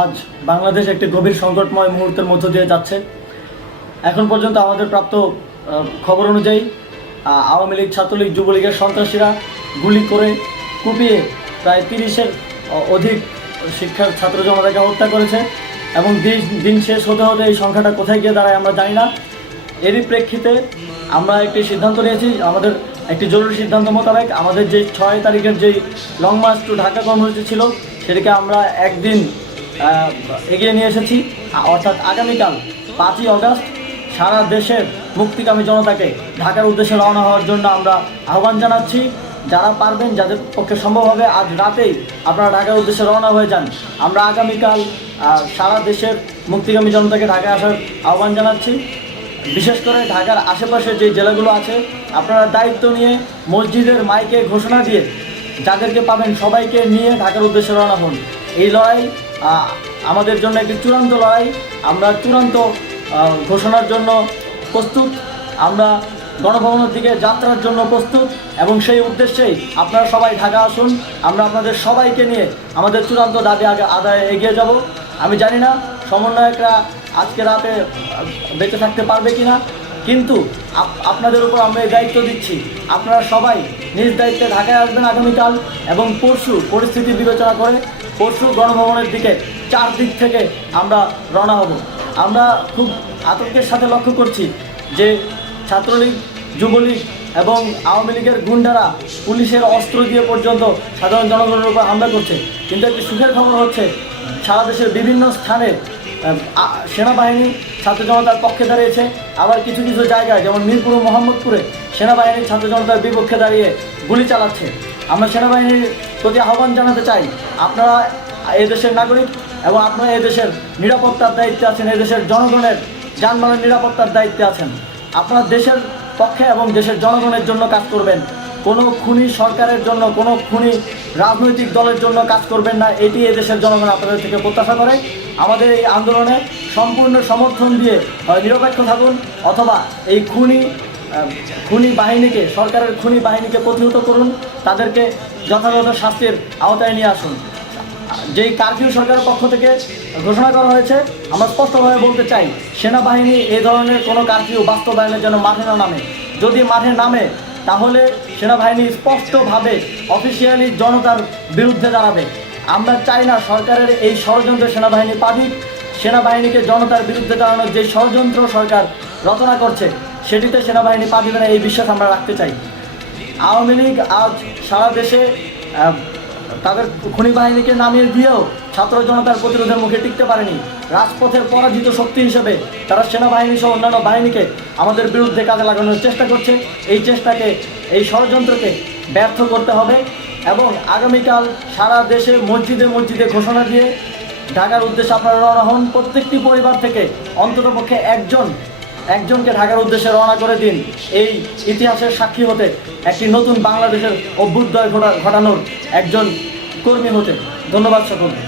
আজ বাংলাদেশ একটি গভীর সংকটময় মুহূর্তের মধ্য দিয়ে যাচ্ছে। এখন পর্যন্ত আমাদের প্রাপ্ত খবর অনুযায়ী আওয়ামী লীগ, ছাত্রলীগ, যুবলীগের সন্ত্রাসীরা গুলি করে কুপিয়ে প্রায় 30-এর অধিক শিক্ষার ছাত্র জনতাকে হত্যা করেছে এবং দিন শেষ হতে হতে এই সংখ্যাটা কোথায় গিয়ে দাঁড়ায় আমরা জানি না। এরই প্রেক্ষিতে আমরা একটি সিদ্ধান্ত নিয়েছি, আমাদের একটি জরুরি সিদ্ধান্ত মোতাবেক আমাদের যে 6 তারিখের যেই লং মার্চ টু ঢাকা কর্মসূচি ছিল সেটাকে আমরা একদিন এগিয়ে নিয়ে এসেছি, অর্থাৎ আগামীকাল 5ই আগস্ট সারা দেশের মুক্তিকামী জনতাকে ঢাকার উদ্দেশ্যে রওনা হওয়ার জন্য আমরা আহ্বান জানাচ্ছি। যারা পারবেন, যাদের পক্ষে সম্ভব হবে, আজ রাতেই আপনারা ঢাকার উদ্দেশ্যে রওনা হয়ে যান। আমরা আগামীকাল সারা দেশের মুক্তিকামী জনতাকে ঢাকায় আসার আহ্বান জানাচ্ছি। বিশেষ করে ঢাকার আশেপাশে যে জেলাগুলো আছে আপনারা দায়িত্ব নিয়ে মসজিদের মাইকে ঘোষণা দিয়ে যাদেরকে পাবেন সবাইকে নিয়ে ঢাকার উদ্দেশ্যে রওনা হন। এই লড়াই আমাদের জন্য একটি চূড়ান্ত লড়াই। আমরা চূড়ান্ত ঘোষণার জন্য প্রস্তুত, আমরা গণভবনের দিকে যাত্রার জন্য প্রস্তুত এবং সেই উদ্দেশ্যেই আপনারা সবাই ঢাকা আসুন। আমরা আপনাদের সবাইকে নিয়ে আমাদের চূড়ান্ত দাবি আদায়ে এগিয়ে যাব। আমি জানি না সমন্বয়করা আজকে রাতে বেঁচে থাকতে পারবে কিনা, কিন্তু আপনাদের উপর আমরা এই দায়িত্ব দিচ্ছি। আপনারা সবাই নিজ দায়িত্বে ঢাকায় আসবেন আগামীকাল এবং পরশু পরিস্থিতি বিবেচনা করে পরশু গণভবনের দিকে 4 দিক থেকে আমরা রওনা হব। আমরা খুব আতঙ্কের সাথে লক্ষ্য করছি যে ছাত্রলীগ, যুবলীগ এবং আওয়ামী লীগের গুন্ডারা পুলিশের অস্ত্র দিয়ে পর্যন্ত সাধারণ জনগণের উপর হামলা করছে। কিন্তু একটি সুখের খবর হচ্ছে সারা দেশের বিভিন্ন স্থানে সেনাবাহিনী ছাত্র জনতার পক্ষে দাঁড়িয়েছে, আবার কিছু কিছু জায়গায় যেমন মিরপুর ও মোহাম্মদপুরে সেনাবাহিনী ছাত্র জনতার বিপক্ষে দাঁড়িয়ে গুলি চালাচ্ছে। আমরা সেনাবাহিনীর প্রতি আহ্বান জানাতে চাই, আপনারা এদেশের নাগরিক এবং আপনারা এদেশের নিরাপত্তার দায়িত্বে আছেন, এদেশের জনগণের যানবাহনের নিরাপত্তার দায়িত্বে আছেন। আপনারা দেশের পক্ষে এবং দেশের জনগণের জন্য কাজ করবেন, কোনো খুনি সরকারের জন্য, কোনো খুনি রাজনৈতিক দলের জন্য কাজ করবেন না। এটি এদেশের জনগণ আপনাদের থেকে প্রত্যাশা করে। আমাদের এই আন্দোলনে সম্পূর্ণ সমর্থন দিয়ে নিরপেক্ষ থাকুন, অথবা এই খুনি বাহিনীকে, সরকারের খুনি বাহিনীকে প্রতিহত করুন, তাদেরকে যথাযথ শাস্তির আওতায় নিয়ে আসুন। যেই কারফিউ সরকারের পক্ষ থেকে ঘোষণা করা হয়েছে, আমরা স্পষ্টভাবে বলতে চাই সেনাবাহিনী এই ধরনের কোনো কারফিউ বাস্তবায়নের জন্য মাঠে না নামে। যদি মাঠে নামে তাহলে সেনাবাহিনী স্পষ্টভাবে অফিসিয়ালি জনতার বিরুদ্ধে দাঁড়াবে। আমরা চাই না সরকারের এই ষড়যন্ত্র সেনাবাহিনী পাবিক। সেনাবাহিনীকে জনতার বিরুদ্ধে দাঁড়ানোর যে ষড়যন্ত্র সরকার রচনা করছে সেটিতে সেনাবাহিনী পা দিবে না, এই বিশ্বাস আমরা রাখতে চাই। আওয়ামী লীগ আজ সারা দেশে তাদের খুনি বাহিনীকে নামিয়ে দিয়েও ছাত্র জনতার প্রতিরোধের মুখে টিকতে পারেনি। রাজপথের পরাজিত শক্তি হিসেবে তারা সেনাবাহিনী সহ অন্যান্য বাহিনীকে আমাদের বিরুদ্ধে কাজে লাগানোর চেষ্টা করছে। এই চেষ্টাকে, এই ষড়যন্ত্রকে ব্যর্থ করতে হবে এবং আগামীকাল সারা দেশে মসজিদে মসজিদে ঘোষণা দিয়ে ঢাকার উদ্দেশ্যে আপনারা রওনা হন। প্রত্যেকটি পরিবার থেকে অন্ততপক্ষে একজনকে ঢাকার উদ্দেশ্যে রওনা করে দিন, এই ইতিহাসের সাক্ষী হতে, একটি নতুন বাংলাদেশের অভ্যুদয় ঘটানোর একজন কর্মী হতে। ধন্যবাদ সকলকে।